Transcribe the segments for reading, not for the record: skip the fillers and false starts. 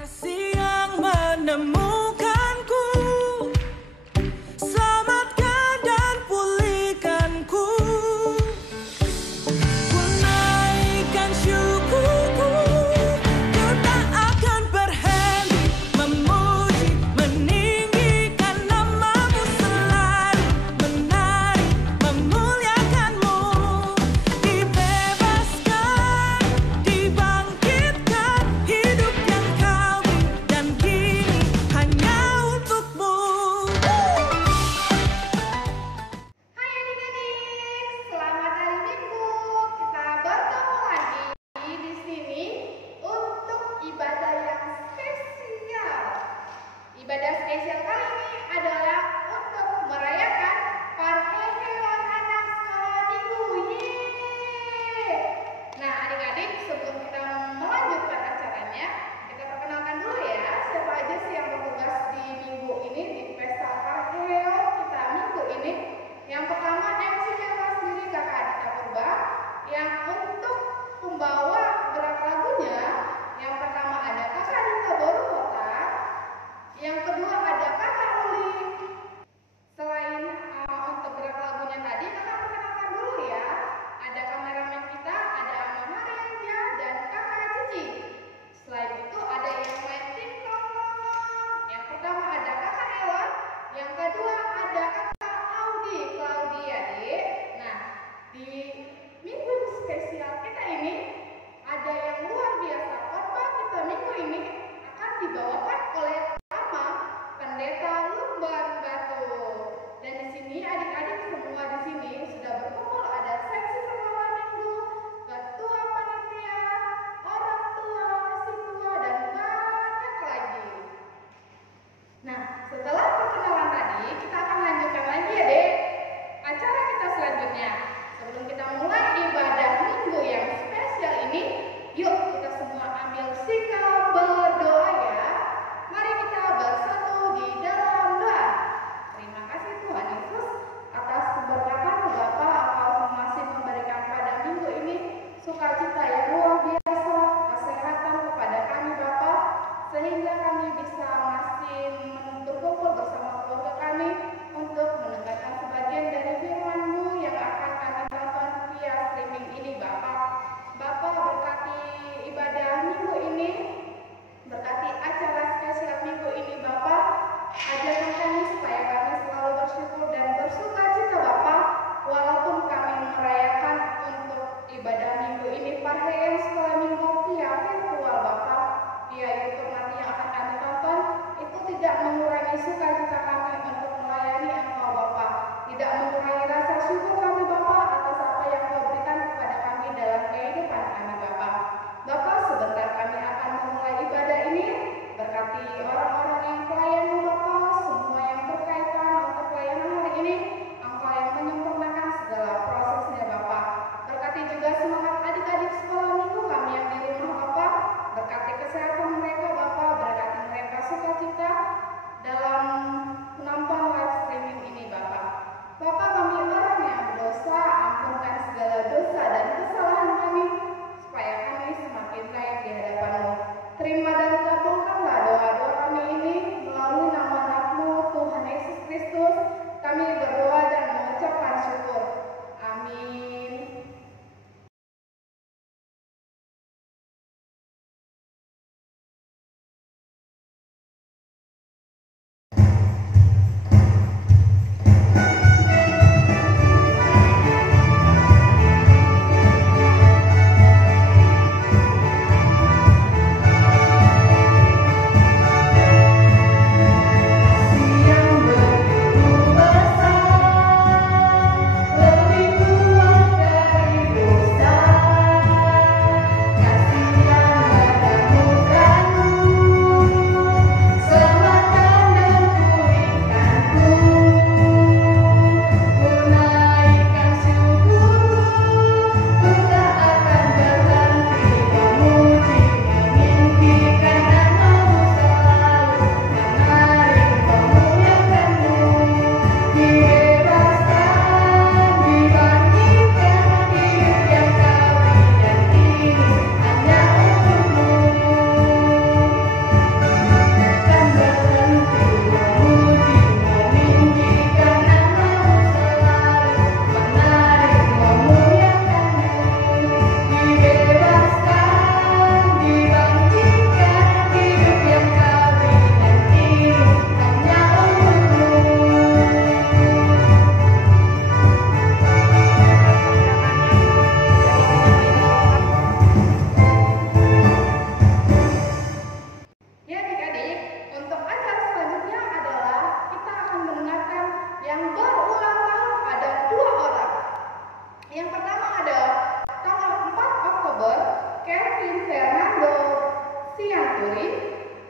Kasih yang menemukanku, selamatkan dan pulihkanku. Ku naikkan syukurku, ku tak akan berhenti memuji, meninggikan namamu, selalu menari, memuliakanmu. Dibebaskan, dibangkitkan, hidup yang kau beri, dan kini hanya untukmu. Hai adik-adik, selamat hari Minggu. Kita bertemu lagi di sini untuk ibadah yang spesial. Ibadah spesial kali ini adalah untuk merayakan perhelatan anak sekolah minggu. Yeay! Nah adik-adik, sebelum kita melanjutkan acaranya, kita perkenalkan dulu ya siapa aja sih yang bertugas di minggu ini di pesta Parheo kita minggu ini. Yang pertama MC-nya kelas sendiri Kakak Adita Purba. Yang untuk pembawa gerak lagunya, yang pertama ada Kakak Adita Borukota. Yang kedua ada Kakak Luli. Selain untuk gerak lagunya tadi, Kakak perkenalkan dulu ya. Ada kameramen kita, ada Ama Marianja dan Kakak Cici. Selain itu ada yang main TikTok. Yang pertama ada Kakak Ella, yang kedua ada Kakak Claudia Dek. Nah, di minggu spesial kita ini ada yang luar biasa. Khotbah kita minggu ini akan dibawakan oleh Ama Pendeta Lumban Batu. Dan di sini adik-adik semua di sini sudah berkumpul, ada seksi sekolah minggu, ketua panitia, orang tua, siswa dan banyak lagi. Nah, setelah perkenalan tadi, kita akan lanjutkan lagi ya Dek acara kita selanjutnya. Sebelum kita mulai ibadah minggu yang spesial ini, yuk kita semua ambil sikap berdoa ya. Mari kita bersatu di dalam doa. Terima kasih Tuhan Yesus atas keberkatan Bapa Engkau masih memberikan pada minggu ini sukacita yang luar biasa, kesehatan kepada kami Bapa, sehingga kami bisa masih berkumpul bersama keluarga kami untuk mendengarkan sebagian dari firman-Mu yang akan kami tonton via streaming ini Bapa. Bapa berkati ibadah minggu ini, berkati acara spesial minggu ini Bapa. Ajarkan kami supaya kami selalu bersyukur dan bersukacita Bapa, walaupun kami merayakan untuk ibadah minggu ini Parheo sekolah minggu via virtual Bapa, via YouTube nanti yang akan kami tonton. Itu tidak mengurangi sukacita kami untuk melayani Engkau Bapa, tidak mengurangi rasa syukur kami Bapa atas apa yang Kau berikan kepada kami dalam kehidupan kami Bapa. Bapa, sebentar kami akan memulai ibadah ini. Berkati orang-orang yang pelayan-Mu Bapa, semua yang berkaitan untuk pelayanan hari ini, Engkau yang menyempurnakan segala prosesnya Bapa. Berkati juga semangat adik-adik sekolah minggu kami yang di rumah Bapa. Berkati kesehatan mereka Bapa, berkati mereka sukacita dalam menonton live streaming ini Bapa. Bapa, kami orang yang berdosa, ampunkan segala dosa dan kesalahan kami, supaya kami semakin baik di hadapan-Mu. Terima dan kabulkanlah doa-doa kami ini melalui nama anak-Mu Tuhan Yesus Kristus. Kami berdoa dan mengucapkan syukur. Amin. Yang berkuasa, lebih kuat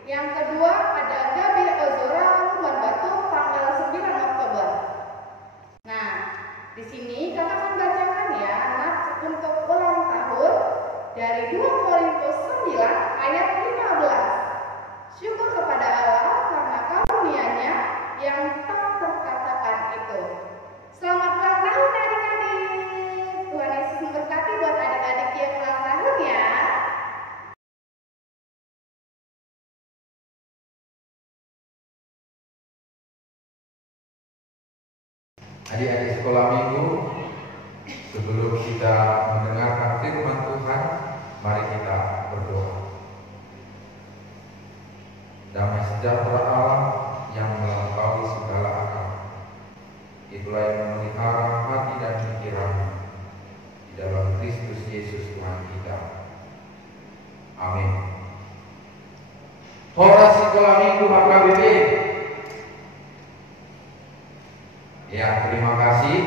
Yang kedua ada Gabi Ozora Lumban Batu tanggal 9 Oktober. Nah, di sini kakak akan bacakan ya anak untuk ulang tahun dari 2 Korintus 9 ayat 15. Syukur kepada Allah karena karunia-Nya yang tak terkatakan itu. Selamat ulang tahun adik-adik. Tuhan Yesus memberkati buat adik-adik yang ulang tahun ya. Adik-adik sekolah minggu, sebelum kita mendengarkan firman Tuhan, mari kita berdoa. Damai sejahtera Allah yang melampaui segala akal, itulah yang memelihara hati dan pikiranmu di dalam Kristus Yesus Tuhan kita. Amin. Hora sekolah minggu HKBP. Ya, terima kasih.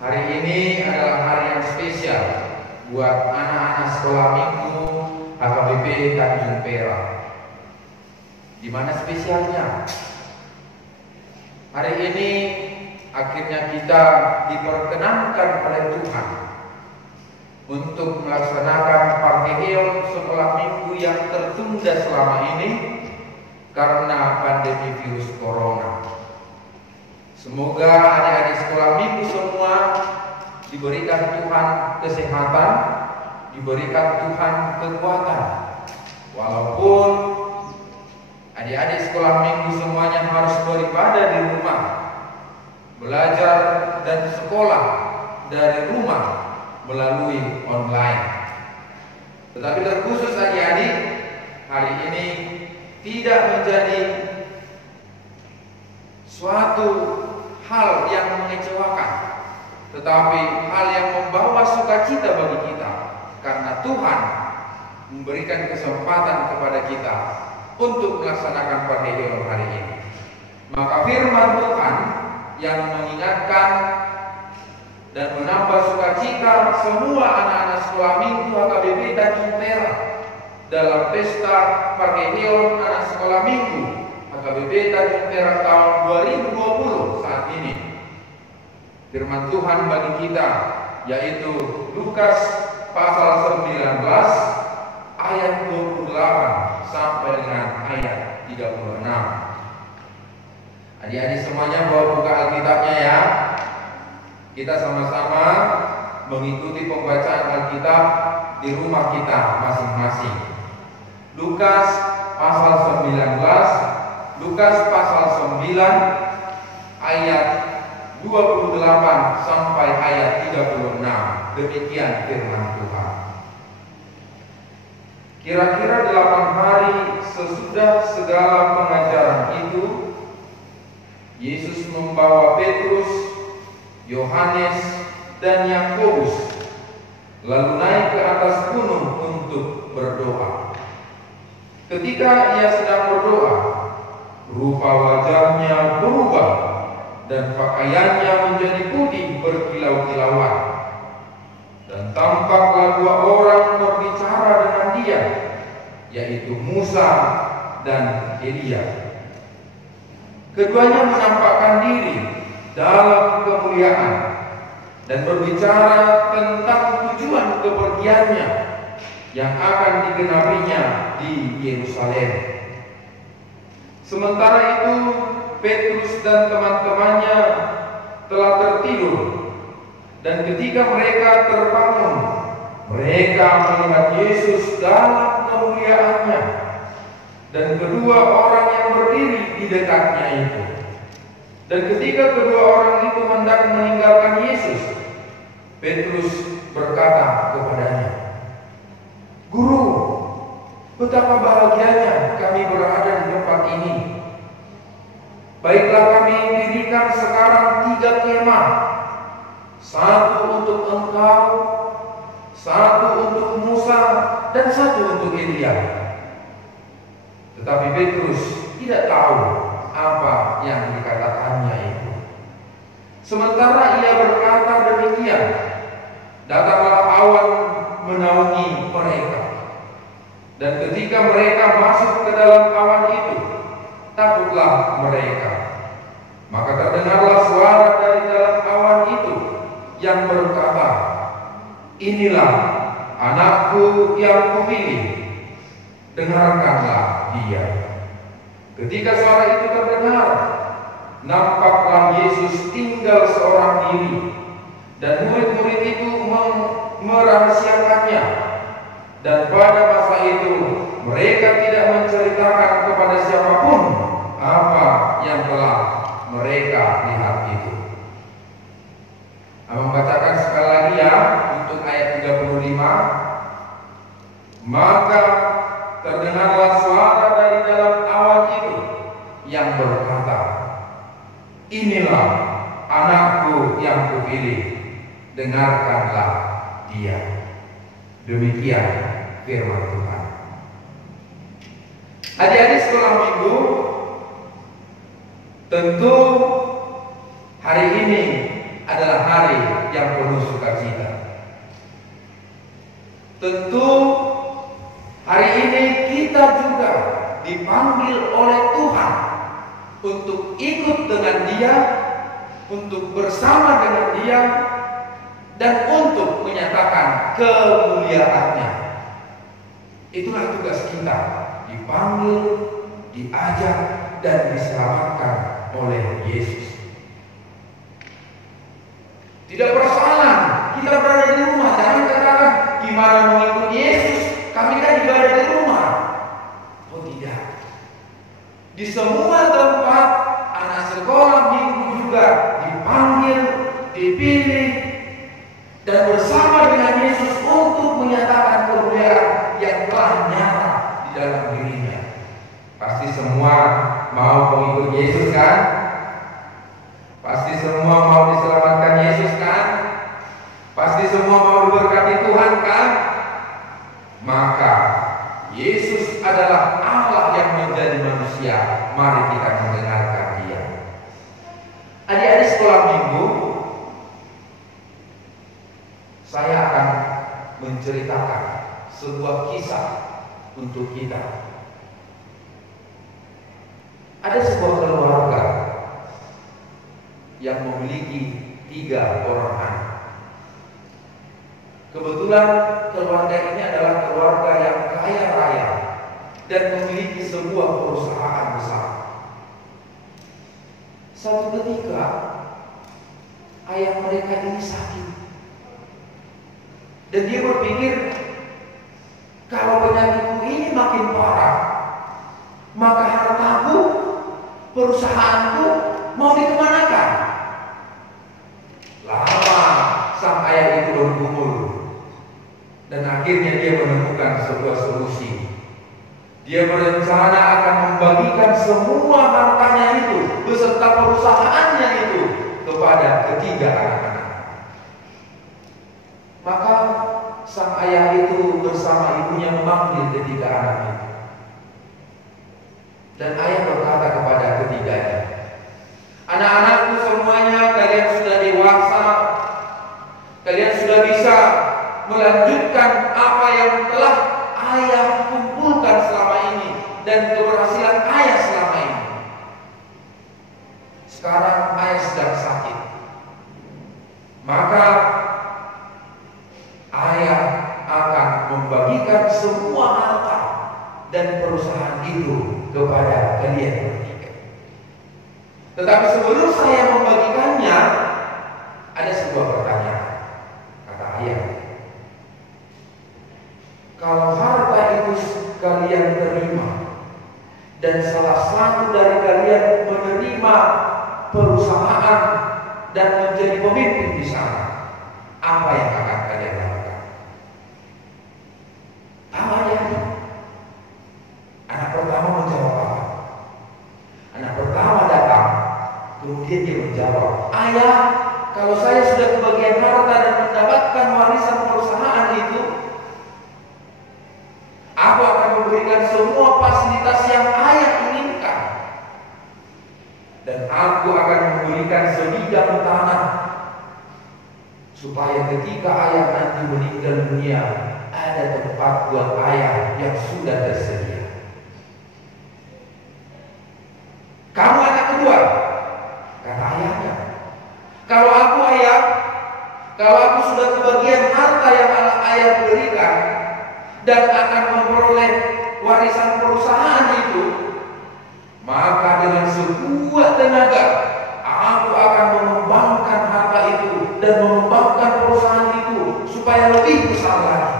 Hari ini adalah hari yang spesial buat anak-anak sekolah minggu HKBP Tanjung Perak. Di mana spesialnya? Hari ini akhirnya kita diperkenankan oleh Tuhan untuk melaksanakan parkeon sekolah minggu yang tertunda selama ini karena pandemi virus corona. Semoga adik-adik sekolah minggu semua diberikan Tuhan kesehatan, diberikan Tuhan kekuatan. Walaupun adik-adik sekolah minggu semuanya harus beribadah di rumah, belajar dan sekolah dari rumah melalui online. Tetapi terkhusus adik-adik, hari ini tidak menjadi suatu hal yang mengecewakan, tetapi hal yang membawa sukacita bagi kita, karena Tuhan memberikan kesempatan kepada kita untuk melaksanakan parkeon hari ini. Maka firman Tuhan yang mengingatkan dan menambah sukacita semua anak-anak sekolah minggu HKBP Tanjung Perak dalam pesta parkeon anak sekolah minggu HKBP Tanjung Perak tahun 2020 saat ini. Firman Tuhan bagi kita yaitu Lukas pasal 19 ayat 28 sampai dengan ayat 36. Adik-adik semuanya bawa buka Alkitabnya ya. Kita sama-sama mengikuti pembacaan Alkitab di rumah kita masing-masing. Lukas pasal 19, Lukas pasal 9 ayat 28 sampai ayat 36. Demikian firman Tuhan. Kira-kira 8 hari sesudah segala pengajaran itu, Yesus membawa Petrus, Yohanes, dan Yakobus lalu naik ke atas gunung untuk berdoa. Ketika ia sedang berdoa, rupa wajahnya berubah dan pakaiannya menjadi putih berkilau-kilauan. Dan tampaklah 2 orang berbicara dengan dia, yaitu Musa dan Elia. Keduanya menampakkan diri dalam kemuliaan dan berbicara tentang tujuan kepergiannya yang akan digenapinya di Yerusalem. Sementara itu Petrus dan teman-temannya telah tertidur, dan ketika mereka terbangun, mereka melihat Yesus dalam kemuliaannya dan kedua orang yang berdiri di dekatnya itu. Dan ketika kedua orang itu hendak meninggalkan Yesus, Petrus berkata kepadanya, "Guru, betapa bahagianya kami berada di tempat ini. Baiklah kami dirikan sekarang 3 kemah, 1 untuk engkau, 1 untuk Musa, dan 1 untuk Elia." Tetapi Petrus tidak tahu apa yang dikatakannya itu. Sementara ia berkata demikian, datanglah awan menaungi mereka. Dan ketika mereka masuk ke dalam awan itu, takutlah mereka. Maka terdengarlah suara dari dalam awan itu yang berkata, "Inilah anakku yang kupilih, dengarkanlah dia." Ketika suara itu terdengar, nampaklah Yesus tinggal seorang diri, dan murid-murid itu merahasiakannya. Dan pada masa itu mereka tidak menceritakan kepada siapapun apa yang telah mereka lihat itu. Abang bacakan sekali lagi ya untuk ayat 35. Maka terdengarlah suara dari dalam awan itu yang berkata, "Inilah anakku yang kupilih, dengarkanlah dia." Demikian firman Tuhan. Adik-adik sekolah minggu, tentu hari ini adalah hari yang penuh sukacita. Tentu hari ini kita juga dipanggil oleh Tuhan untuk ikut dengan Dia, untuk bersama dengan Dia, dan untuk menyatakan kemuliaan-Nya. Itulah tugas kita, dipanggil, diajak, dan diselamatkan oleh Yesus. Tidak persoalan kita berada di rumah. Jangan katakan, "Gimana mengikuti Yesus? Kami kan ibadah di rumah." Oh tidak. Di semua tempat anak sekolah minggu juga dipanggil, dipilih, dan bersama dengan Yesus untuk menyatakan kemuliaan yang telah nyata di dalam dirinya. Pasti semua mau mengikut Yesus kan? Pasti semua mau diselamatkan Yesus kan? Pasti semua mau diberkati Tuhan kan? Maka Yesus adalah Allah yang menjadi manusia. Mari kita mendengarkan Dia. Adik-adik sekolah minggu, saya akan menceritakan sebuah kisah untuk kita. Ada sebuah keluarga yang memiliki 3 orang anak. Kebetulan keluarga ini adalah keluarga yang kaya raya dan memiliki sebuah perusahaan besar. Suatu ketika ayah mereka ini sakit. Dan dia berpikir, kalau penyakitku ini makin parah, maka hartaku, perusahaanku mau dikemanakan? Lama sang ayah itu bergumul, dan akhirnya dia menemukan sebuah solusi. Dia berencana akan membagikan semua hartanya itu beserta perusahaannya itu kepada ketiga anak-anak. Maka sang ayah itu bersama ibunya memanggil ketiga anak itu. Dan ayah berkata kepada ketiganya, "Anak-anakku semuanya, kalian sudah dewasa. Kalian sudah bisa melanjutkan apa yang telah ayah kumpulkan selama ini dan keberhasilan ayah selama ini. Sekarang ayah sedang sakit. Maka ayah akan membagikan semua harta dan perusahaan itu kepada kalian bertiga. Tetapi sebelum saya membagikannya, ada sebuah pertanyaan," kata ayah. "Kalau harta itu kalian terima dan salah satu dari kalian menerima perusahaan dan menjadi pemimpin di sana, apa yang akan kalian lakukan?" Tahu ayah? Anak pertama menjawab apa? Anak pertama datang, kemudian dia menjawab, "Ayah, kalau saya sudah kebagian harta dan mendapatkan warisan perusahaan itu, aku akan memberikan semua fasilitas yang ayah inginkan. Dan aku akan memberikan sebidang tanah supaya ketika ayah nanti meninggal dunia, ada ada tempat buat ayah yang sudah tersedia. Kamu anak kedua, kata ayahnya. Kalau aku ayah, kalau aku sudah kebagian harta yang ayah berikan dan akan memperoleh warisan perusahaan itu, maka dengan sekuat tenaga aku akan mengembangkan harta itu dan mengembangkan perusahaan itu supaya lebih besar lagi.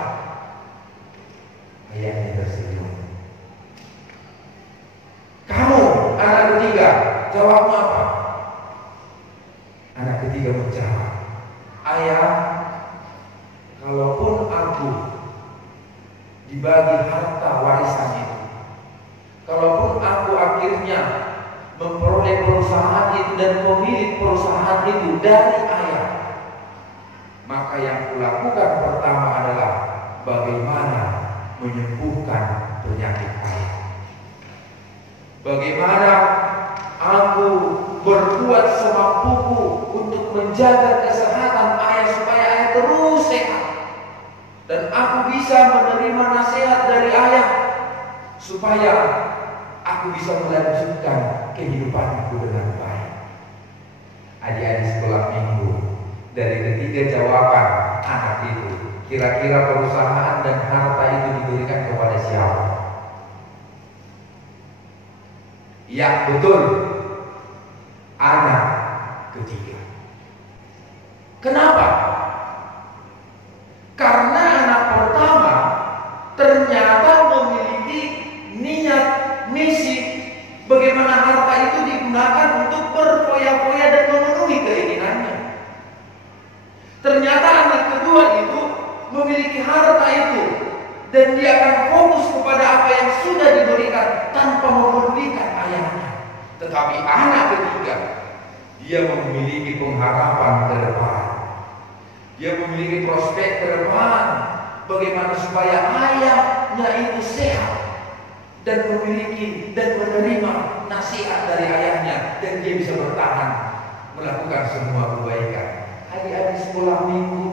Ayahnya tersenyum. Kamu anak ketiga, jawabmu apa? Anak ketiga menjawab, ayah, kalaupun aku dibagi harta warisan itu, kalaupun aku akhirnya memperoleh perusahaan itu dan pemilik perusahaan itu dari ayah, maka yang kulakukan pertama adalah bagaimana menyembuhkan penyakit ayah. Bagaimana aku berbuat semampuku untuk menjaga kesehatan ayah supaya ayah terus sehat, dan aku bisa menerima nasihat dari ayah supaya aku bisa melanjutkan kehidupanku dengan baik. Adik-adik sekolah minggu, dari ketiga jawaban anak itu, kira-kira perusahaan dan harta itu diberikan kepada siapa? Ya, betul, anak ketiga. Kenapa? Karena anak pertama ternyata memiliki niat, misi bagaimana harta itu digunakan untuk berfoya-foya dan memenuhi keinginannya. Ternyata anak kedua itu memiliki harta itu dan dia akan fokus kepada apa yang sudah diberikan tanpa memedulikan ayahnya. Tetapi anak ketiga, dia memiliki pengharapan ke depan. Dia memiliki prospek ke depan, bagaimana supaya ayahnya itu sehat dan memiliki dan menerima nasihat dari ayahnya, dan dia bisa bertahan melakukan semua kebaikan. Adik-adik sekolah minggu,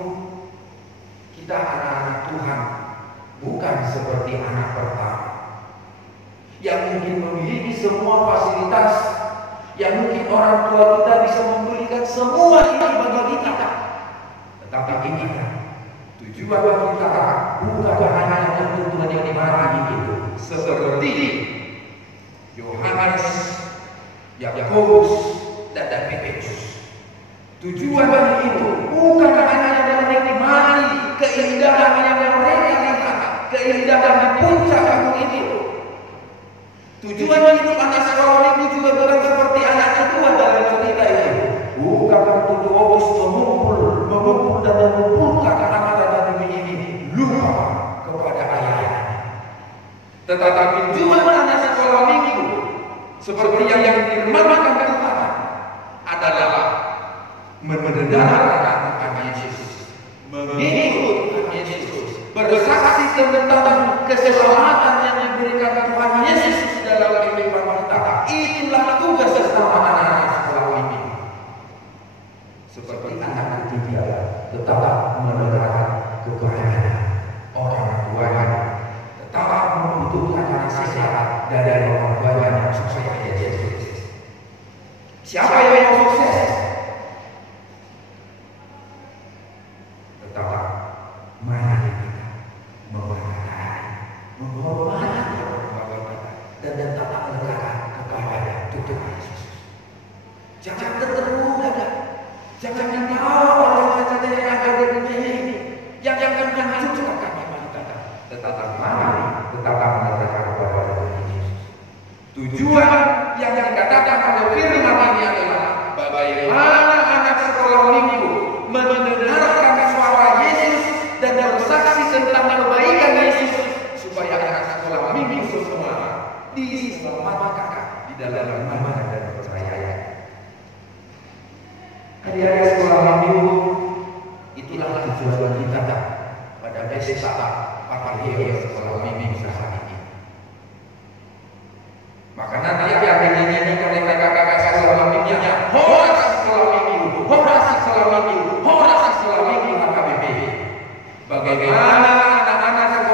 kita anak-anak Tuhan bukan seperti anak pertama yang mungkin memiliki semua fasilitas, yang mungkin orang tua kita bisa memberikan semua ini bagi kita. Tetapi kita, tujuan kita bukan hanya untuk Tuhan yang dimarahi itu, seperti Yohanes, Yakobus, dan Petrus. Tujuan itu bukan hanya menikmati keindahan yang mereka lihat, keindahan di puncak gunung itu. Tujuan hidup anak sekolah minggu juga bukan seperti anak kedua dalam cerita itu. Bukan untuk terus mengumpul dan mengumpulkan anak-anak dan demi ini lupa kepada ayahnya. Tetapi tujuan anak sekolah minggu seperti yang difirmankan Tuhan adalah mendengarkan Tuhan Yesus, mengikut Tuhan Yesus, bersaksi tentang keselamatan yang diberikan Tuhan Yesus dalam kehidupan kita. Itulah tugas sesama anak-anak sekolah minggu. Seperti anak ketiga, tetap mendengarkan kepada orang tuanya, tetap membutuhkan nasihat dari orang tuanya supaya dia jadi sukses. Siapa yang mau sukses? Tetap mari kita menghormati orang tua kita dan tetap mendengarkan kepada Tuhan Yesus. Jangan tergesa-gesa. Jangan dibawa oleh cita-cita yang ada di dunia ini yang akan menghancurkan iman kita. Tetapi mari tetap mendengarkan kepada Tuhan Yesus. Tujuan yang dikatakan oleh firman ini adalah bagaimana anak sekolah minggu mendengarkan suara Yesus dan bersaksi tentang kebaikan Yesus supaya anak sekolah minggu semua diselamatkan di dalam iman dan percaya. Adik-adik sekolah minggu, itulah tujuan kita pada pesta Papalia sekolah minggu saat ini. Maka nanti akan dinyanyikan oleh kakak-kakak sekolah minggunya, horas sekolah minggu, horas sekolah minggu, horas sekolah minggu HKBP. Bagaimana anak-anak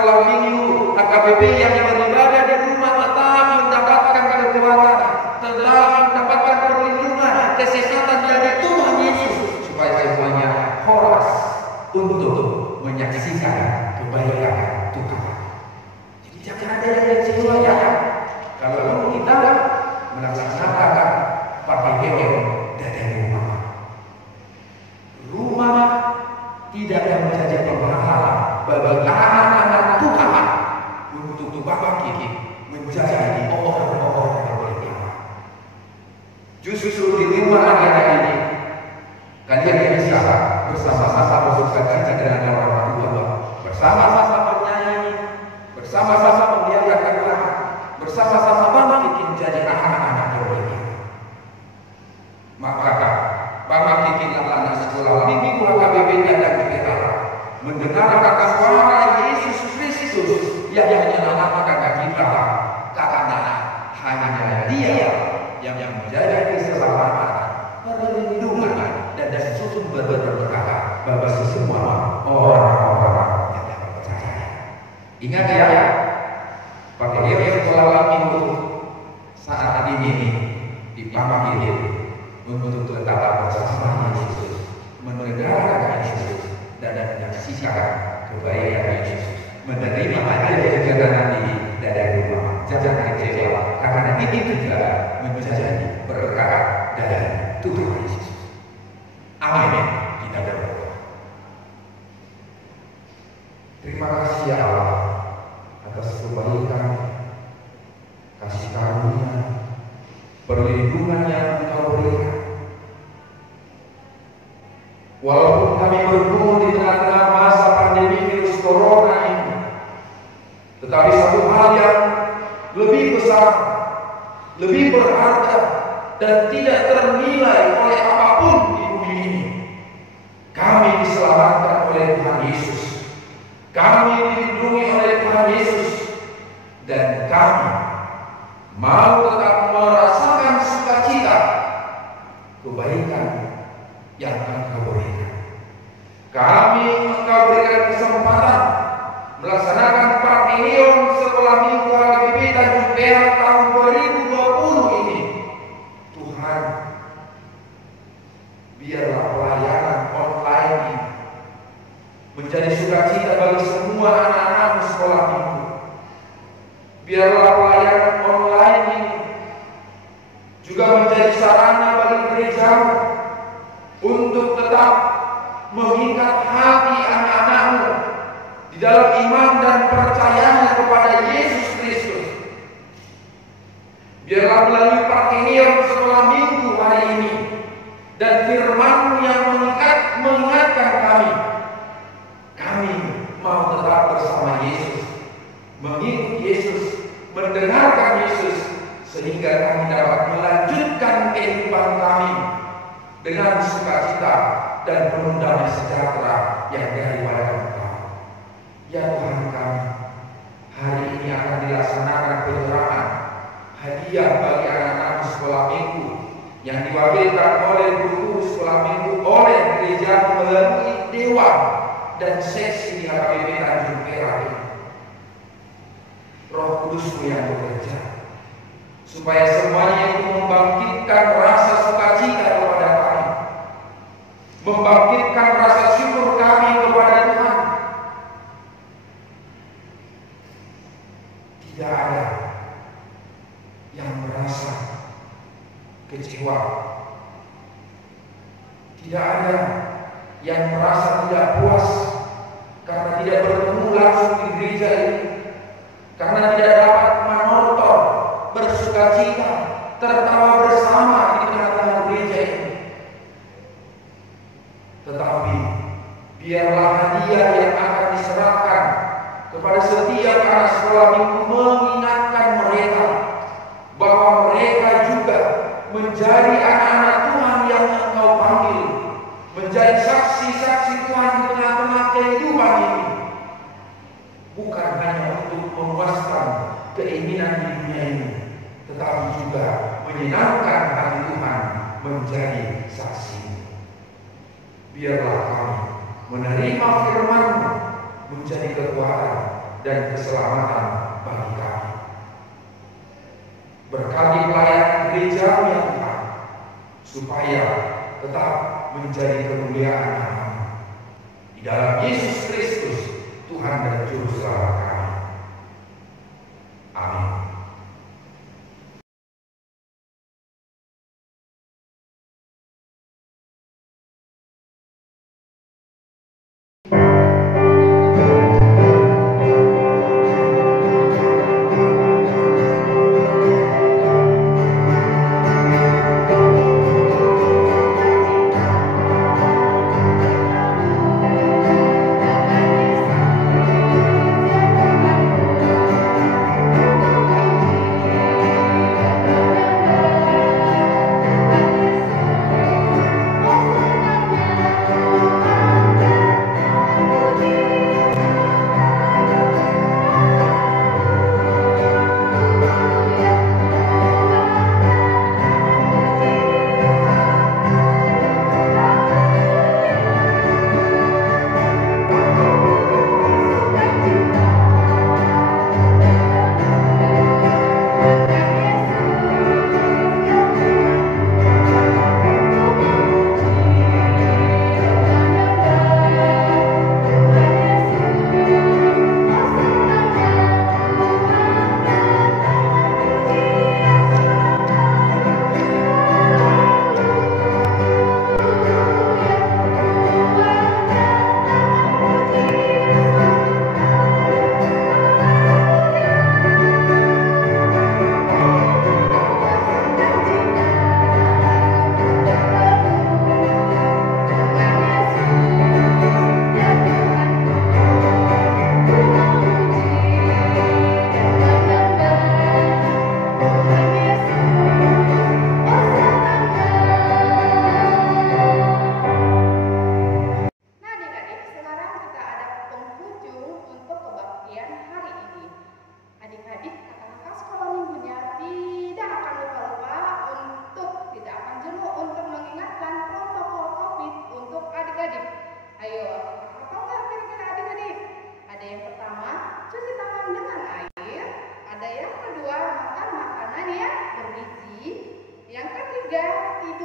menjadi orang-orang yang beriman. Justru di rumah anak ini kalian bisa bersama-sama bersuka cita dengan orang tua, bersama-sama bernyanyi, bersama-sama memuliakan Tuhan, bersama-sama bangkit menjadi anak-anak yang beriman. Maka bangkitlah anak sekolah minggu HKBP dan PTA mendengarkan suara Yesus Kristus yang menyelamatkan kita, karena hanya Dia yang menjadi keselamatan, perlindungan dan sumber berkah bagi semua orang-orang yang percaya. Ingat ya, pakai sekolah minggu saat ini dipanggil untuk tetap bersama Yesus, mendengarkan Yesus dan menyaksikan kebaikan Yesus, menerima ajaran nanti dari rumah. Jangan kecewa, karena ini juga menjadi berkat dari Tuhan Yesus. Amin. Kita berdoa. Terima kasih ya Allah atas kebaikan, kasih karunia, perlindungan yang Engkau berikan. Walaupun kami bergumul di tengah-tengah masa pandemi virus corona ini, tetapi satu hal yang lebih besar, lebih berharga, dan tidak ternilai oleh apapun di bumi ini. Kami diselamatkan oleh Tuhan Yesus, kami dilindungi oleh Tuhan Yesus, dan kami mau tetap merasakan sukacita kebaikan yang Engkau berikan. Kami Engkau berikan kesempatan melaksanakan Parkinion sekolah minggu HKBP Tanjung Perak tahun 2020 ini. Tuhan, biarlah pelayanan online ini menjadi sukacita bagi semua anak-anak sekolah minggu. Biarlah pelayanan online ini juga menjadi sarana bagi gereja untuk tetap mengikat hati anak-anakmu di dalam iman dan percayanya kepada Yesus Kristus. Biarlah melalui Parkinion sekolah minggu hari ini dan firman-Mu yang mengingatkan kami mau tetap bersama Yesus, mengikut Yesus, mendengarkan Yesus, sehingga kami dapat melanjutkan kehidupan kami dengan sukacita dan penuh damai sejahtera yang daripada Engkau. Ya Tuhan kami, hari ini akan dilaksanakan penyerahan hadiah bagi anak-anak sekolah minggu yang diwakilkan oleh guru sekolah minggu oleh gereja melalui dewan dan seksi di HKBP Tanjung Perak ini. Roh Kudus-Mu yang bekerja supaya semuanya itu membangkitkan rasa sukacita kepada kami, membangkitkan rasa syukur kami kepada Tuhan. Tidak ada yang merasa kecewa, tidak ada yang merasa tidak puas karena tidak bertemu langsung di gereja ini, karena tidak dapat menonton, bersukacita, tertawa bersama di tengah-tengah gereja ini. Tetapi biarlah hadiah yang akan diserahkan kepada setiap anak sekolah minggu mengingatkan mereka bahwa mereka juga menjadi anak-anak Tuhan yang Engkau panggil, menjadi saksi-saksi Tuhan di tengah-tengah kehidupan ini, bukan hanya untuk memuaskan keinginan di dunia ini, tetapi juga menyenangkan hati Tuhan menjadi saksi. Biarlah kami menerima firman-Mu menjadi kekuatan dan keselamatan bagi kami. Berkati pelayanan gereja-Mu ya Tuhan, supaya tetap menjadi kemuliaan nama-Mu. Di dalam Yesus Kristus, Tuhan dan Juru Selamat kami. Amin.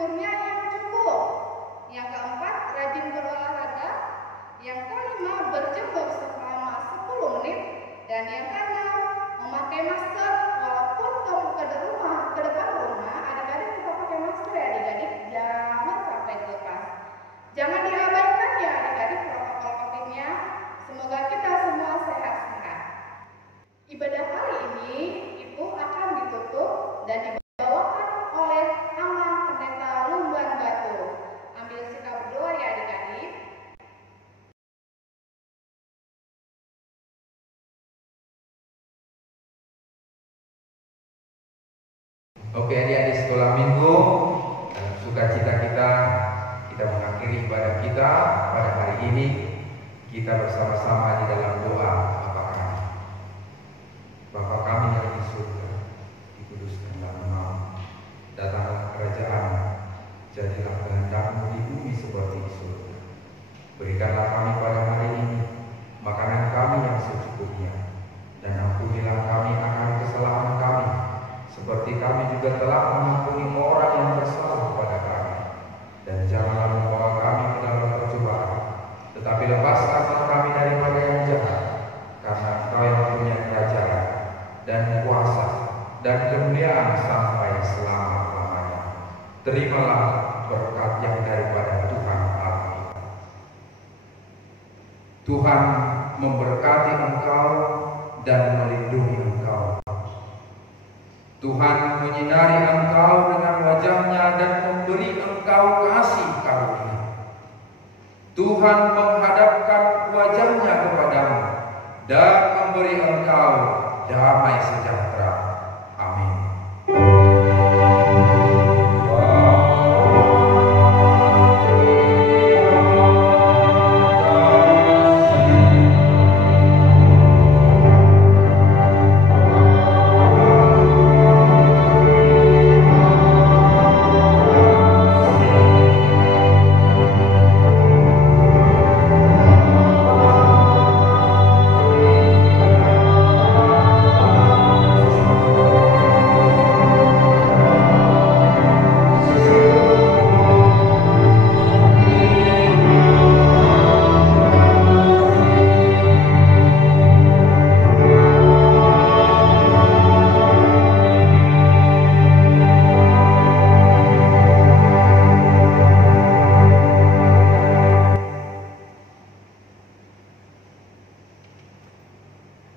tidurnya yang cukup. Yang keempat, rajin berolahraga. Yang kelima, berjemur selama 10 menit. Dan yang keenam, memakai masker walaupun kamu ke depan rumah, adik-adik tetap pakai masker ya adik-adik, jangan sampai dilepas. Jangan diabaikan ya adik-adik protokol COVID-nya. Semoga kita semua sehat-sehat. Ibadah kali ini Ibu akan ditutup dan dibawakan oleh Amang Pendeta Lumban Batu. Ambil sikap berdoa ya adik-adik. Oke adik-adik sekolah minggu, dalam sukacita kita mengakhiri ibadah kita pada hari ini. Kita bersama-sama di dalam doa Bapa kami. Bapa kami yang di surga, dikuduskanlah namamu, datanglah kerajaan-Mu, jadilah kehendak-Mu di bumi seperti di surga. Berikanlah kami pada hari ini makanan kami yang secukupnya, dan ampunilah kami akan kesalahan kami, seperti kami juga telah mengampuni orang yang bersalah kepada kami. Dan janganlah membawa kami ke dalam percobaan, tetapi lepaskanlah kami daripada yang jahat, karena Engkau yang punya kerajaan dan kuasa dan kemuliaan sampai selama-lamanya. Terimalah berkat yang daripada Tuhan Allah kita. Tuhan memberkati engkau dan melindungi engkau. Tuhan menyinari engkau dengan wajah-Nya dan memberi engkau kasih karunia. Tuhan menghadapkan wajah-Nya kepadamu dan memberi engkau damai sejahtera. Amin.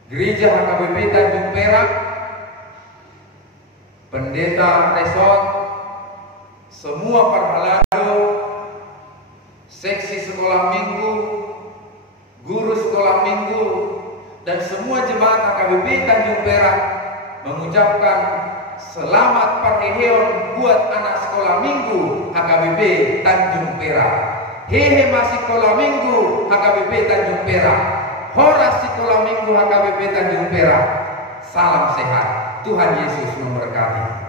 Gereja HKBP Tanjung Perak, Pendeta Resort, semua parhalado, seksi sekolah minggu, guru sekolah minggu, dan semua jemaat HKBP Tanjung Perak mengucapkan selamat Parheheon buat anak sekolah minggu HKBP Tanjung Perak. Hehe masih sekolah minggu HKBP Tanjung Perak. Horas sekolah minggu HKBP Tanjung Perak. Salam sehat. Tuhan Yesus memberkati.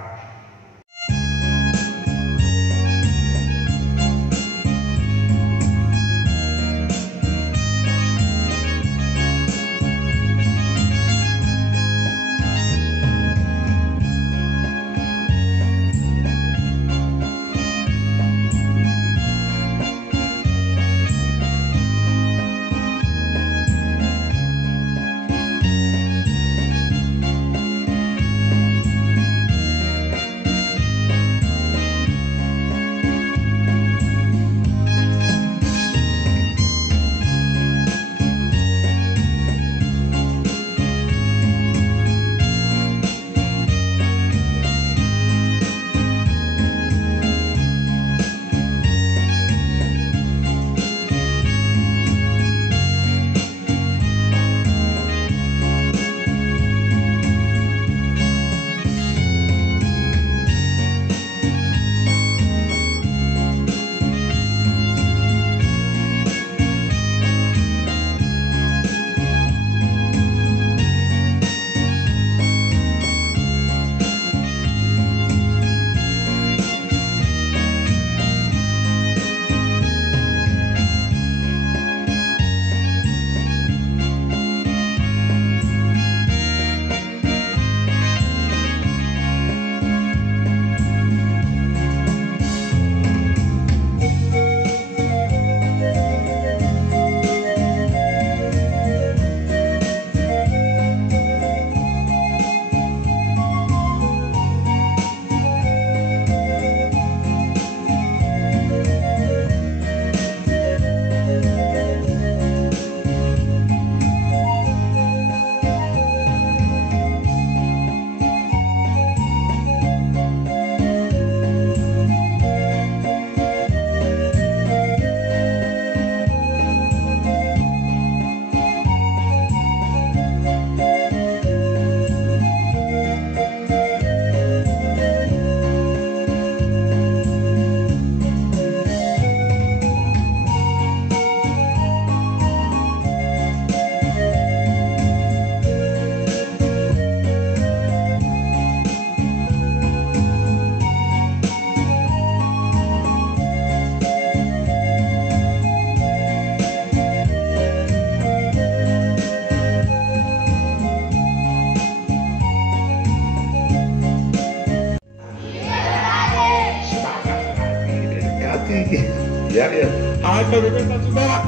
ya. HKBP Tanjung Perak.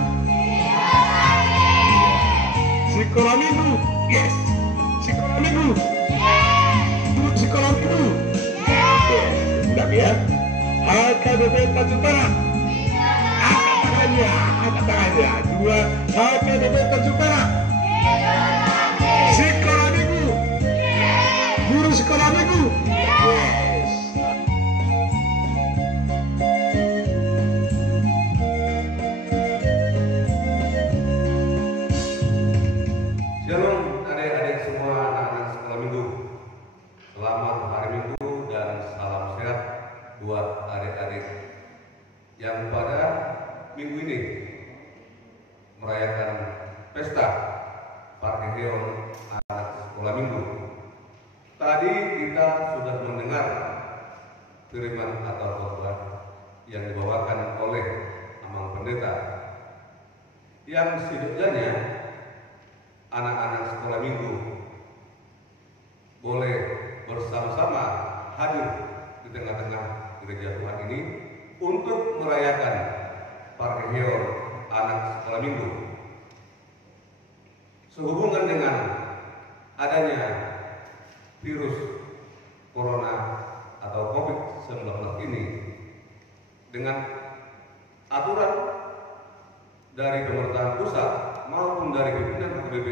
Sekolah minggu, yes. Sekolah minggu, sekolah minggu, yes. Udah ya. HKBP Tanjung Perak. Angkat tangannya. Dua, HKBP Tanjung Perak. Sekolah minggu, guru sekolah minggu, yes. Shalom adik-adik semua anak-anak sekolah minggu. Selamat hari Minggu dan salam sehat buat adik-adik yang pada minggu ini merayakan pesta Parkeheon anak sekolah minggu. Tadi kita sudah mendengar firman atau khotbah yang dibawakan oleh Amang Pendeta yang setidaknya anak-anak sekolah minggu boleh bersama-sama hadir di tengah-tengah gereja Tuhan ini untuk merayakan Parkeheon anak sekolah minggu. Sehubungan dengan adanya virus corona atau COVID-19 ini, dengan aturan dari pemerintahan pusat maupun dari pimpinan HKBP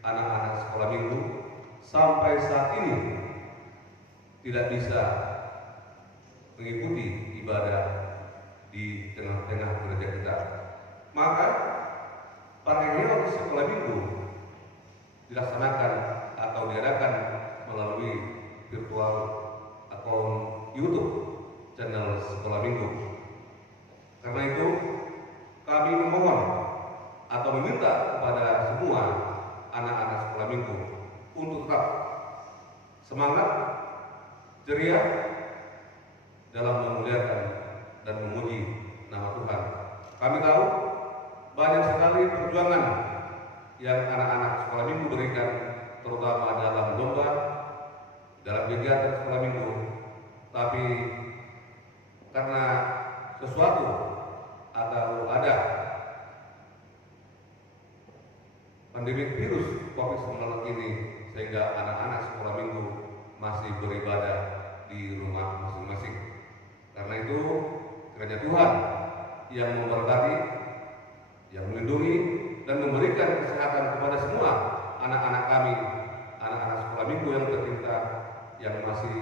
anak-anak sekolah minggu sampai saat ini tidak bisa mengikuti ibadah di tengah-tengah gereja kita. Maka Parkeheon sekolah minggu dilaksanakan atau diadakan melalui virtual akun YouTube channel sekolah minggu. Karena itu kami memohon atau meminta kepada semua anak-anak sekolah minggu untuk tetap semangat, ceria dalam memuliakan dan memuji nama Tuhan. Kami tahu banyak sekali perjuangan yang anak-anak sekolah minggu berikan, terutama dalam lomba, dalam kegiatan sekolah minggu. Tapi karena sesuatu atau ada pandemi virus COVID-19 ini, sehingga anak-anak sekolah minggu masih beribadah di rumah masing-masing. Karena itu kiranya Tuhan yang memberkati, yang melindungi dan memberikan kesehatan kepada semua anak-anak kami, anak-anak sekolah minggu yang tercinta, yang masih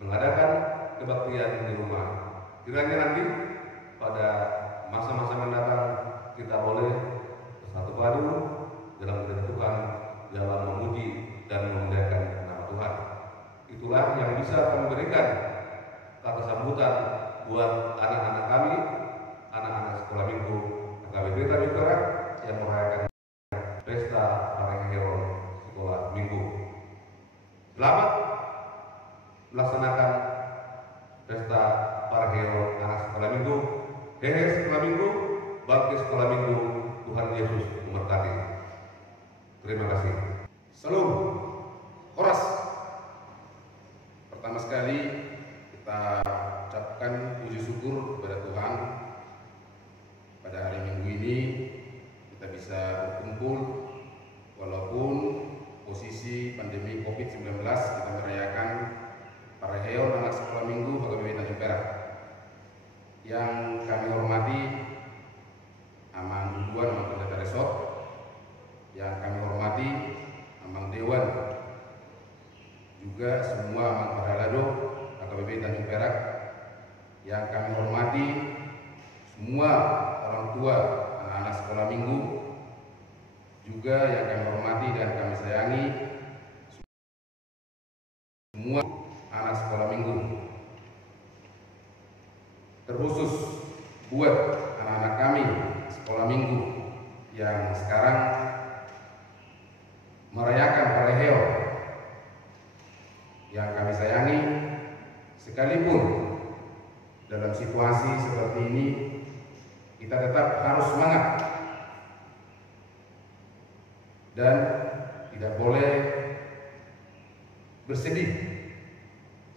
mengadakan kebaktian di rumah. Kiranya nanti pada masa-masa mendatang kita boleh bersatu padu dalam gereja Tuhan, dalam memuji dan memuliakan nama Tuhan. Itulah yang bisa kami berikan kata sambutan buat anak-anak kami, anak-anak sekolah minggu HKBP Tanjung Perak yang merayakan pesta Parkeheon sekolah minggu. Selamat melaksanakan pesta Parkeheon anak sekolah minggu. Hehe sekolah minggu, bangkit sekolah minggu, Tuhan Yesus memberkati. Terima kasih. Salam, Horas. Pertama sekali kita ucapkan puji syukur kepada Tuhan. Pada hari Minggu ini kita bisa berkumpul walaupun posisi pandemi COVID-19 kita merayakan Parkeheon anak sekolah minggu HKBP Tanjung Perak. Yang kami hormati Amang Duduan, Amang Pendeta Resort, yang kami hormati Amang Dewan, juga semua Amang Paralado HKBP Tanjung Perak, yang kami hormati semua orang tua anak-anak sekolah minggu, juga yang kami hormati dan kami sayangi semua anak sekolah minggu. Terkhusus buat anak-anak kami sekolah minggu yang sekarang merayakan Parkeheon, yang kami sayangi, sekalipun dalam situasi seperti ini kita tetap harus semangat dan tidak boleh bersedih,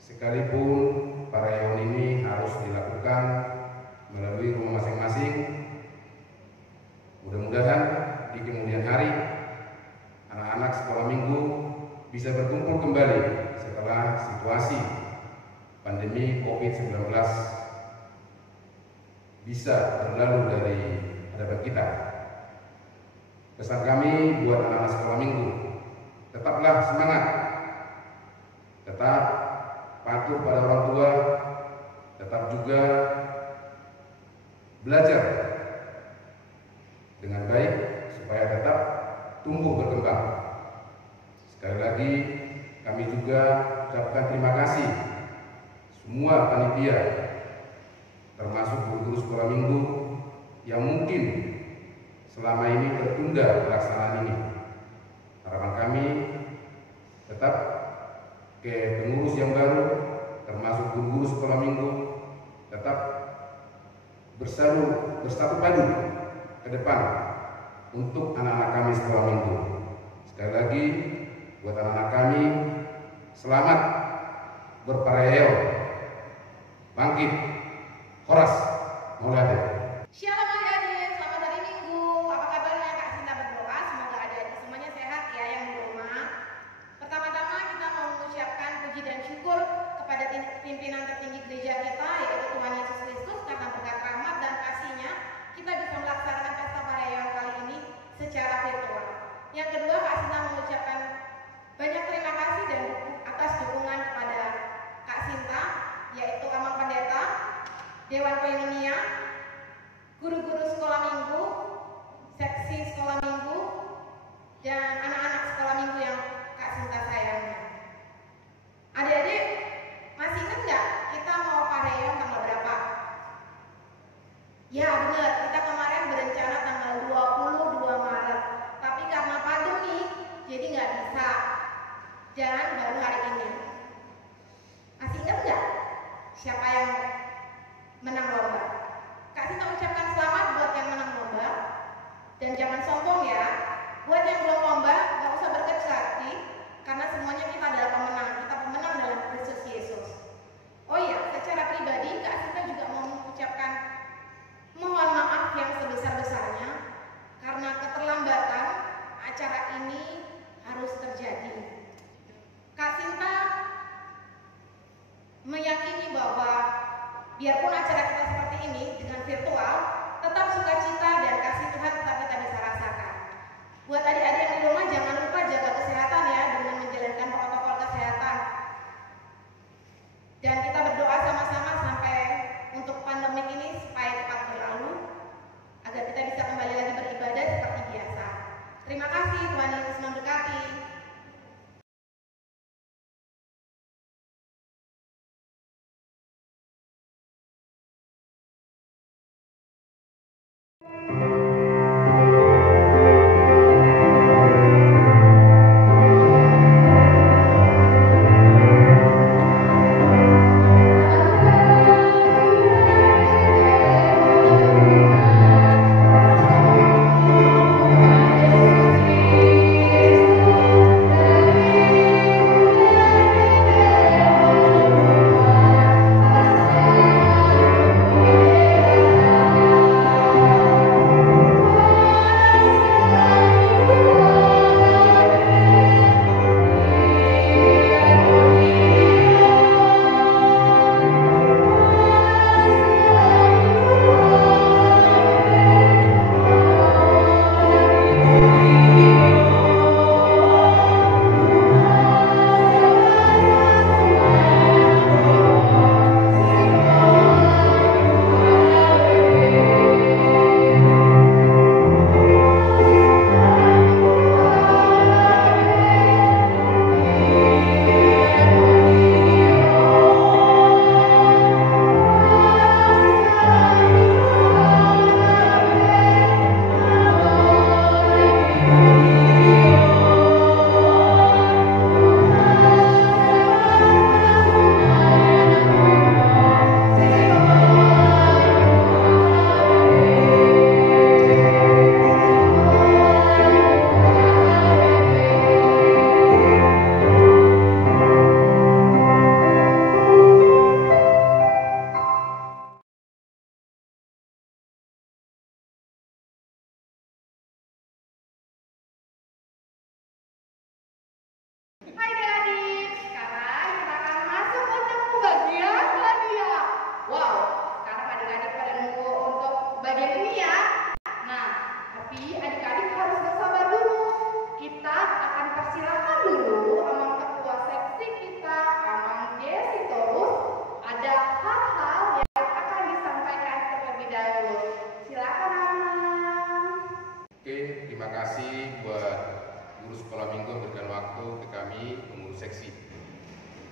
sekalipun Parkeheon ini harus dilakukan melalui rumah masing-masing. Mudah-mudahan di kemudian hari anak-anak sekolah minggu bisa berkumpul kembali setelah situasi pandemi COVID-19 bisa berlalu dari hadapan kita. Pesan kami buat anak-anak sekolah minggu, tetaplah semangat, tetap patuh pada orang tua, tetap juga belajar dengan baik supaya tetap tumbuh berkembang. Sekali lagi kami juga ucapkan terima kasih semua panitia termasuk guru-guru sekolah minggu yang mungkin selama ini tertunda pelaksanaan ini. Harapan kami tetap ke pengurus yang baru termasuk guru-guru sekolah minggu tetap bersatu padu ke depan untuk anak-anak kami sekolah minggu. Sekali lagi buat anak-anak kami, selamat berpareo, bangkit, horas, maulade. Shalom adik-adik, selamat hari Minggu. Apa kabarnya? Kak Sinta berdoa semoga adik-adik semuanya sehat ya yang di rumah. Pertama-tama kita mau mengucapkan puji dan syukur kepada pimpinan tertinggi gereja kita yaitu Tuhan Yesus Kristus karena berkat rahmat dan kasih-Nya kita bisa melaksanakan pesta pareon kali ini secara virtual. Yang kedua, Kak Sinta mengucapkan banyak terima kasih dan atas dukungan kepada Kak Sinta yaitu Amang Pendeta, Dewan Koinonia, guru-guru sekolah minggu, seksi sekolah minggu, dan anak-anak sekolah minggu yang Kak Sinta sayangi. Adik-adik, masih ingat nggak kita mau pareon tanggal berapa? Ya benar, kita kemarin berencana tanggal 22 Maret, tapi karena pandemi, jadi nggak bisa. Dan baru hari ini. Masih ingat nggak siapa yang menang lomba? Kak Sinta ucapkan selamat buat yang menang lomba. Dan jangan sombong ya. Buat yang belum lomba, nggak usah berkecil hati, karena semuanya kita adalah pemenang. Kita pemenang dalam Kristus Yesus. Oh iya, secara pribadi Kak Sinta juga mau mengucapkan mohon maaf yang sebesar-besarnya karena keterlambatan acara ini harus terjadi. Kak Sinta meyakini bahwa biarpun acara kita seperti ini dengan virtual, tetap sukacita dan kasih Tuhan tetap kita bisa rasakan. Buat adik-adik yang di rumah jangan lupa jaga kesehatan ya dengan menjalankan protokol kesehatan. Dan kita berdoa sama-sama sampai untuk pandemi ini supaya cepat berlalu agar kita bisa kembali lagi beribadah seperti biasa. Terima kasih, Tuhan Yesus memberkati.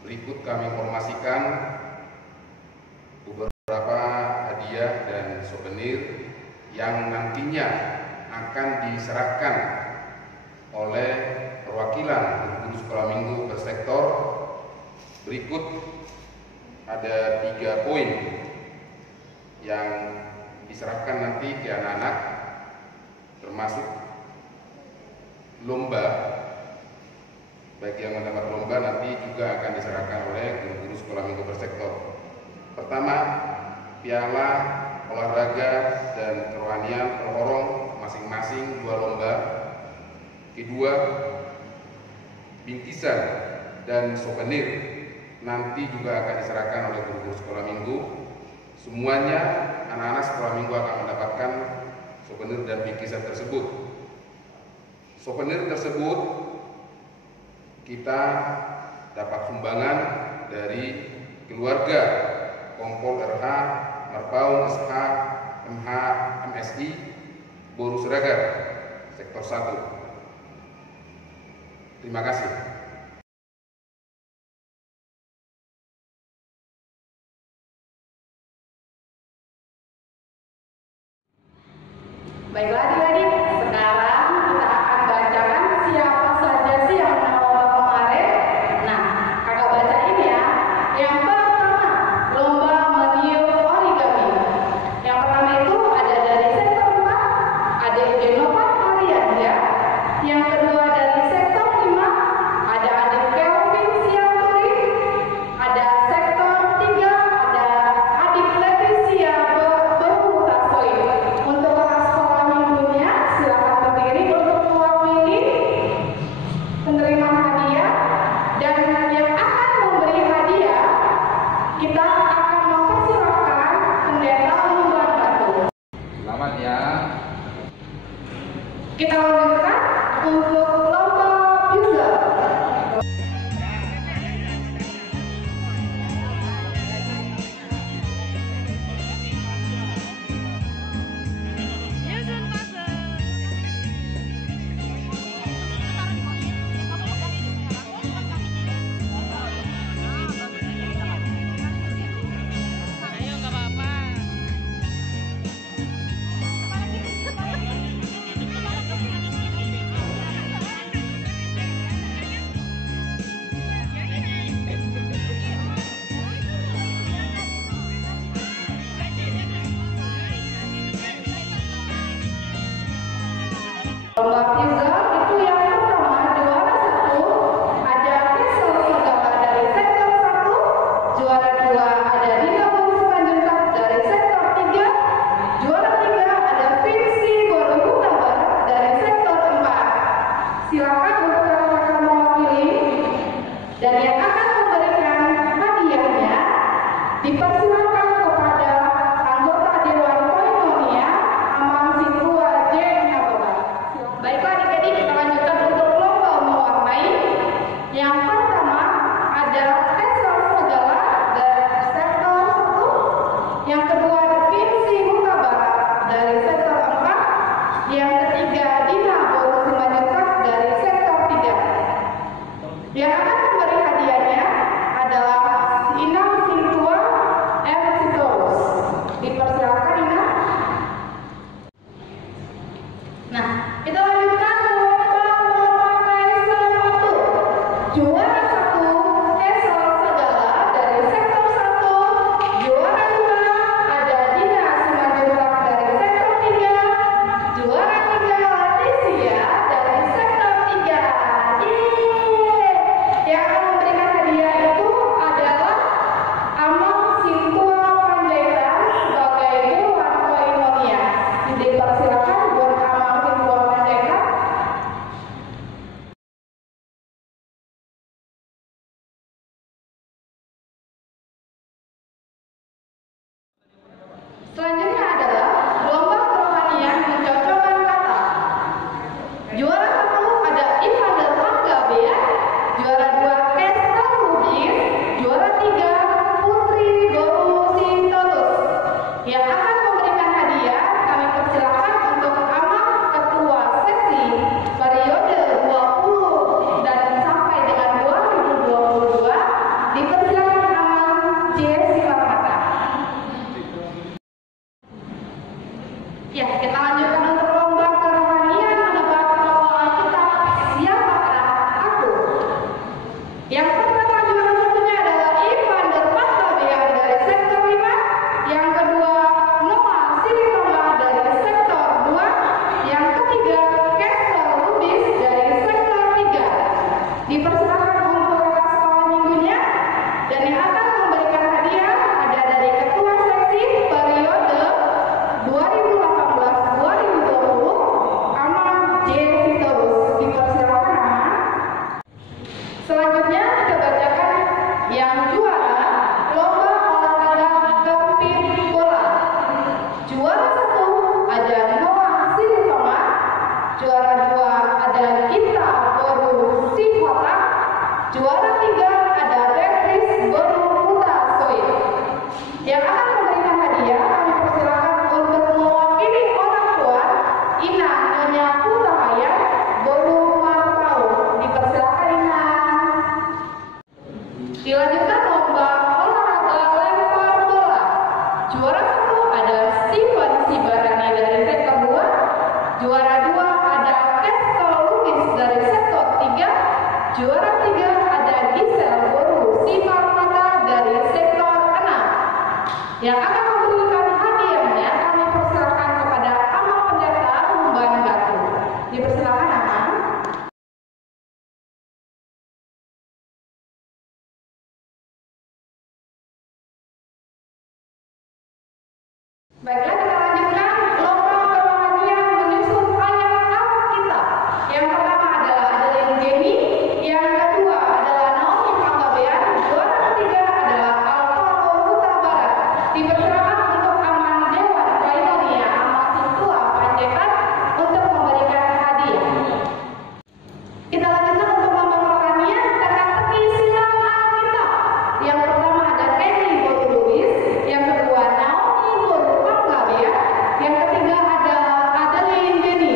Berikut kami informasikan beberapa hadiah dan souvenir yang nantinya akan diserahkan oleh perwakilan guru sekolah minggu bersektor. Berikut ada 3 poin yang diserahkan nanti ke anak-anak, termasuk lomba. Bagi yang mendapat lomba nanti juga akan diserahkan oleh guru-guru sekolah minggu bersektor. Pertama, piala olahraga dan kerohanian terhorong masing-masing 2 lomba. Kedua, bingkisan dan souvenir nanti juga akan diserahkan oleh guru-guru sekolah minggu. Semuanya anak-anak sekolah minggu akan mendapatkan souvenir dan bingkisan tersebut. Souvenir tersebut kita dapat sumbangan dari keluarga Kompol RH, Merpaung SH, MH, MSI, Boru Seragar, Sektor 1. Terima kasih. Baiklah adik-adik, sekarang kita akan bacakan siapa saja sih yang menang lomba kemarin. Nah, kakak bacain ya. Yang pertama, lomba meniup origami. Yang pertama itu ada dari sektor 4, ada Genova Arian ya. Yang kedua dari sektor 5, ada adik Kelvin Sianturi. Ada sektor 3, ada adik Leticia Berhutasoi. Untuk kelas sekolah minggunya, silakan berdiri untuk mewakili penerimaan hadiah. Dan yang akan memberi hadiah, kita akan mempersilahkan pendeta Lumban Batu. Selamat ya. Kita lanjutkan untuk lomba puzzle. Lomba puzzle itu yang pertama juara 1 ada Kesel Segala dari sektor 1, juara 2 ada Dina Boru Simanjuntak dari sektor 3, juara 3 ada Vinci Boru Huta Barat dari sektor 4. Silakan untuk rekan-rekan mewakili, dan yang akan memberikan hadiahnya dipersilakan kepada anggota Dewan Koinonia Amang Situa J. Nabola. Baiklah adik-adik, kita lanjutkan untuk lomba mewarnai. Yang pertama ada Kesel Segala dari sektor 1, yang kedua ada Vinci Huta Barat dari sektor 4, yang ketiga Dina Boru Simanjuntak dari sektor 3. Yang akan memberi hadiahnya adalah Inam Sintua M. Sitorus. Dipersilakan Inam. Nah, kita lanjutkan lomba memakai sepatu. Juara 1 Kesel Segala dari sektor 1, juara 2 ada Dina Simanjuntak dari sektor 3, juara 3 Leticia dari sektor 3. Yeay! Yang akan memberikan hadiah itu adalah Amang Sintua Panjaitan sebagai Dewan Koinonia. Dipersilakan buat Amang Sintua Panjaitan. Selanjutnya adalah lomba kerohanian mencocokkan kata. Juara 1 ada Ivander Langga Bea, juara 2 Esther Rubin, juara 3 Putri Boru Sintorus. Yang akan memberikan hadiah kami persilakan untuk Amang Ketua Sesi periode 20 dan sampai dengan 2022 yang akan memberikan hadiah ada dari Ketua Seksi periode 2018-2020 Aman J. Sitorus. Dipersilakan Aman. Selanjutnya kita bacakan yang juara lomba olahraga keping bola. Juara 1 ada Noah Silvama, juara 2 ada Gita Boru Sihota, juara 3 ada Beatrice Boru Puta Soid. Yang akan memberikan hadiah kami persilakan untuk mewakili orang tua Ina Nyonya Putahaya Boru Marpau. Dipersilakan Ina. Dilanjutkan lomba olahraga lempar bola. Juara 1 ada Steven Sibarani dari sektor 2, juara 2 ada Kesto Lubis dari sektor 3, juara 3 ada Gisel Boru Simarmata dari sektor 6. Yang akan memberikan hadiahnya kami persilakan kepada Amal Pendeta Umban Batu. Dipersilakan Amal. Baiklah, kita lanjutkan lomba kerohanian menyusun ayat Alkitab. Yang pertama adalah Adeline Jenny, yang kedua adalah Naomi Panggabean, juara ketiga adalah Alvaro Huta Barat. Dipersilakan untuk Aman Dewan Bainonia Amal Tua Pancekat untuk memberikan hadiah. Kita lanjutkan untuk lomba kerohanian teka-teki silang Alkitab. Yang pertama ada Kenny Boru Lubis, yang kedua Naomi Boru Panggabean, yang ketiga ada Adeline Jenny.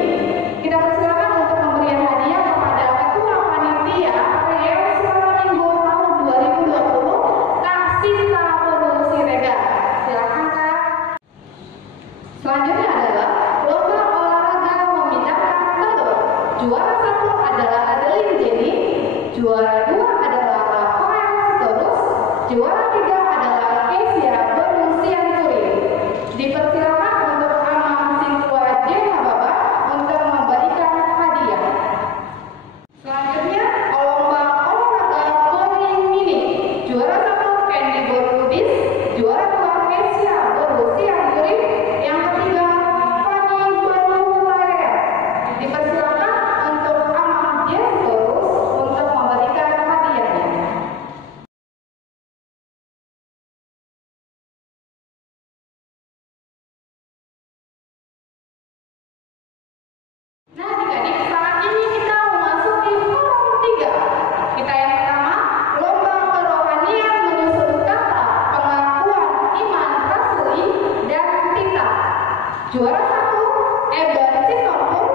Kita persilakan untuk memberikan hadiah kepada Ketua Panitia Real Sekolah Minggu tahun 2020 Kak Sinta Boru Siregar. Silakan Kak. Selanjutnya adalah lomba olahraga memindahkan telur. Juara 1 adalah Adeline Jenny, juara 2 adalah Rafael Sitorus, juara 3 adalah Kesia Boru Sianturi. Dipersilakan untuk Amam Siswa Jena Baba untuk memberikan hadiah. Selanjutnya lomba olahraga bowling mini. Juara 1 Candy Boru Lubis, juara 2 Kesia Boru Sianturi, yang ketiga Fanny Boru Laer. Dipersilakan untuk Amam Sitorus untuk memberikan hadiahnya. Nah, adik-adik, saat ini kita memasuki forum 3. Kita yang pertama, lomba kerohanian menyusun kata pengakuan iman rasuli dan tita. Juara 1 Eben Sitompul,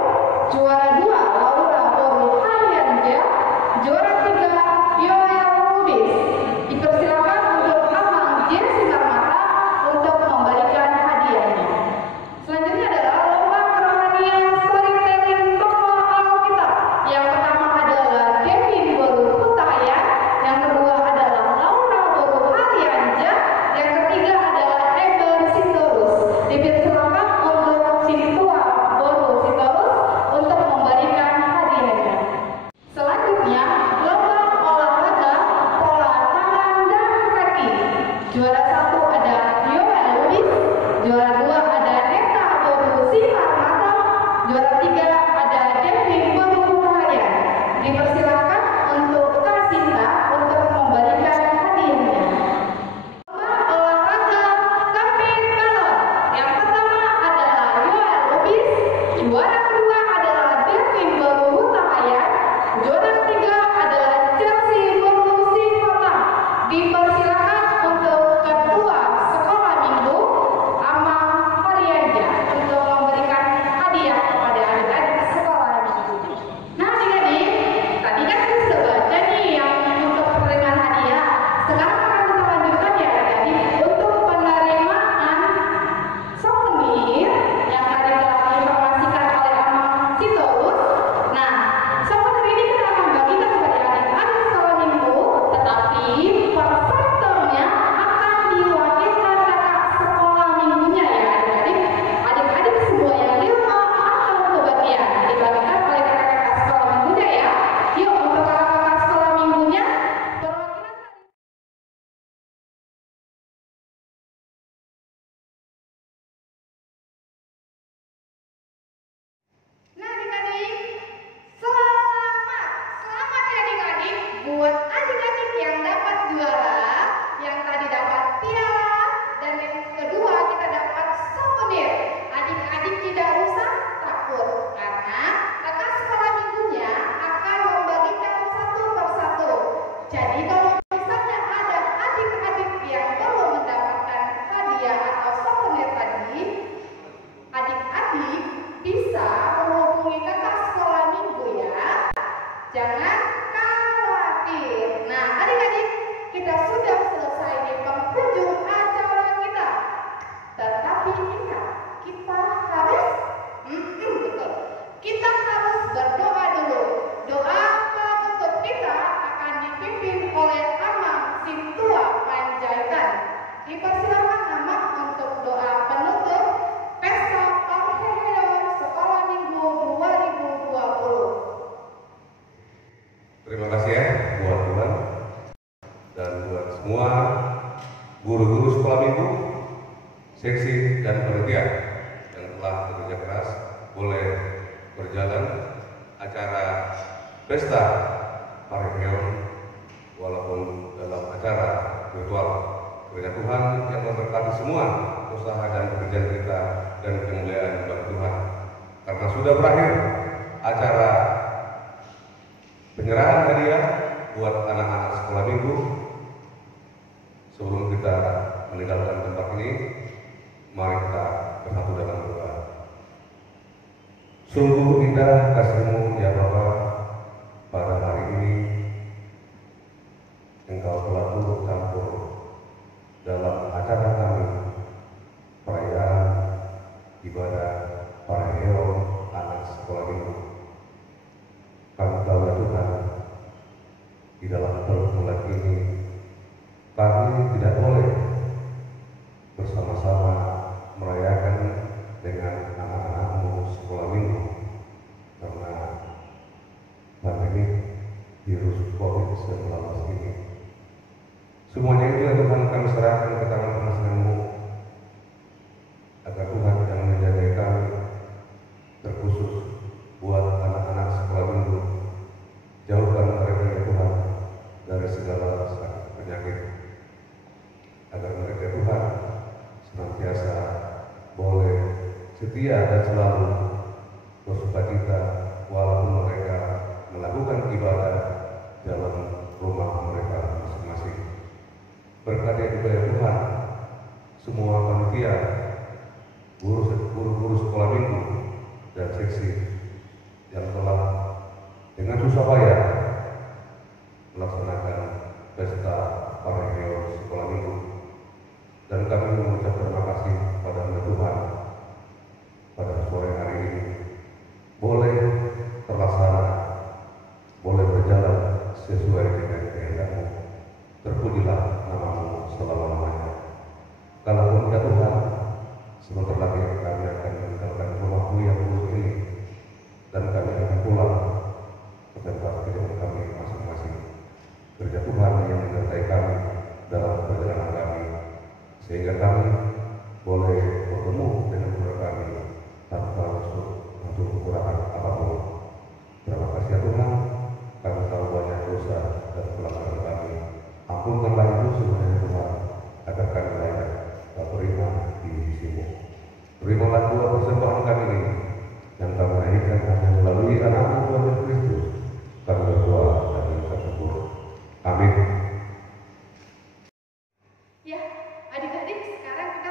juara 2 Laura Boru Hayanja, juara 3 Yoel Lubis. Dipersilakan untuk Amang Jesse Marmata untuk memberikan hadiahnya. Selanjutnya adalah lomba kerohanian storytelling tokoh Alkitab. Yang pertama adalah Kevin Boru Putahaya, yang kedua adalah Laura Boru Haryanja, yang ketiga adalah Eben Sitorus. Dipersilakan untuk Sintua Boru Sitorus untuk memberikan hadiahnya. Selanjutnya lomba olahraga pola tangan dan kaki. Juara 1 ada Yoel Lubis, juara 2 ada Neta Boru Simarmata, juara 3 ada Devin Boru Putahaya. Dipersilakan untuk Kak Sinta untuk memberikan hadiahnya. Lomba olahraga keping galon. Yang pertama adalah Yoel Lubis, juara kedua adalah Devin Boru Putahaya, juara ketiga adalah Chelsea Boru Sihota. Dipersilakan untuk Ketua Dipersilakan anak untuk doa penutup Pesta Parahyangan Sekolah Minggu 2020. Terima kasih ya buat Tuhan dan buat semua guru-guru sekolah minggu, seksi dan panitia yang telah bekerja keras boleh berjalan acara pesta Parahyangan walaupun dalam acara virtual. Kiranya Tuhan yang memberkati semua usaha dan pekerjaan kita dan kemuliaan bagi Tuhan. Karena sudah berakhir acara penyerahan hadiah buat anak-anak sekolah minggu. Sebelum kita meninggalkan tempat ini, mari kita bersatu dalam doa. Sungguh indah kasih-Mu ya Bapa, pada hari ini Engkau telah turut campur dalam acara kami, perayaan ibadah Parahyangan anak sekolah minggu. Kami tahu ya Tuhan, di dalam bulan ini kami tidak boleh bersama-sama merayakan dengan anak-anak-Mu sekolah minggu karena pandemi virus COVID-19 ini. Semuanya itu ya Tuhan kami serahkan ke tangan penasihat-Mu agar Tuhan yang menjaga kami, terkhusus buat anak-anak sekolah minggu. Jauhkan mereka ya Tuhan dari segala sakit penyakit, agar mereka Tuhan senantiasa boleh setia dan selalu bersukacita walaupun mereka melakukan ibadah dalam rumah mereka masing-masing. Berkati juga ya Tuhan semua panitia, guru-guru sekolah minggu dan seksi yang telah dengan susah payah melaksanakan pesta Parahyangan sekolah minggu. Dan kami mengucap terima kasih pada Tuhan pada sore hari ini boleh terlaksana, boleh berjalan sesuai dengan kehendak-Mu. Terpujilah nama-Mu selama-lamanya. Kalaupun ya Tuhan, sebentar lagi kami akan meninggalkan rumah-Mu yang kudus ini dan kami akan pulang ke tempat kediaman kami masing-masing. Kerja Tuhan yang menyertai kami dalam perjalanan kami, sehingga kami boleh bertemu dengan saudara kami tanpa untuk kekurangan apapun. Terima kasih ya Tuhan, kami tahu banyak dosa dan pelanggaran kami. Ampunkanlah itu semuanya Tuhan, agar kami layak beriman di sisi-Mu. Terimalah dua persembahan kami ini yang kami naikkan hanya melalui anak-Mu Tuhan Yesus Kristus. Kami berdoa dan mengucap syukur. Amin. Ya, adik-adik, sekarang kita